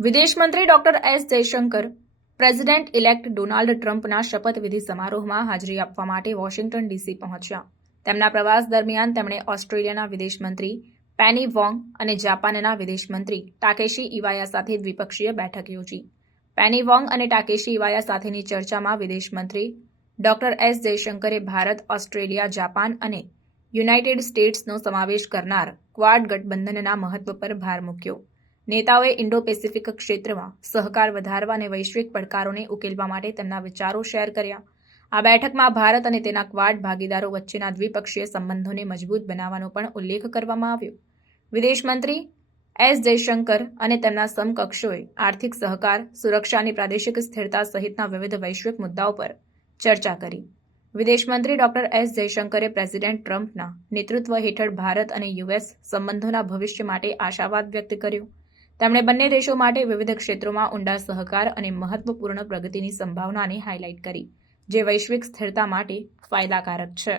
વિદેશ મંત્રી doctor S Jaishankar president elect Donald ટ્રમ્પના શપથવિધિ સમારોહમાં હાજરી આપવા માટે વોશિંગ્ટન ડીસી પહોંચ્યા. તેમના પ્રવાસ દરમિયાન તેમણે ઓસ્ટ્રેલિયાના વિદેશ મંત્રી પેની વોંગ અને જાપાનના વિદેશ મંત્રી ટાકેશી ઇવાયા સાથે દ્વિપક્ષીય બેઠક યોજી. પેની વોંગ અને ટાકેશી ઇવાયા સાથેની ચર્ચામાં વિદેશ મંત્રી ડોક્ટર એસ જયશંકરે ભારત, ઓસ્ટ્રેલિયા, જાપાન અને યુનાઇટેડ સ્ટેટ્સનો સમાવેશ કરનાર ક્વાડ ગઠબંધનના મહત્વ પર ભાર મૂક્યો. નેતાઓએ ઇન્ડો પેસિફિક ક્ષેત્રમાં સહકાર વધારવા અને વૈશ્વિક પડકારોને ઉકેલવા માટે તેમના વિચારો શેર કર્યા. આ બેઠકમાં ભારત અને તેના ક્વાડ ભાગીદારો વચ્ચેના દ્વિપક્ષીય સંબંધોને મજબૂત બનાવવાનો પણ ઉલ્લેખ કરવામાં આવ્યો. વિદેશ મંત્રી એસ જયશંકર અને તેમના સમકક્ષોએ આર્થિક સહકાર, સુરક્ષા અને પ્રાદેશિક સ્થિરતા સહિતના વિવિધ વૈશ્વિક મુદ્દાઓ પર ચર્ચા કરી. વિદેશ મંત્રી ડોક્ટર એસ જયશંકરે પ્રેસિડેન્ટ ટ્રમ્પના નેતૃત્વ હેઠળ ભારત અને યુએસ સંબંધોના ભવિષ્ય માટે આશાવાદ વ્યક્ત કર્યો. તેમણે બંને દેશો માટે વિવિધ ક્ષેત્રોમાં ઊંડા સહકાર અને મહત્વપૂર્ણ પ્રગતિની સંભાવનાને હાઇલાઇટ કરી, જે વૈશ્વિક સ્થિરતા માટે ફાયદાકારક છે.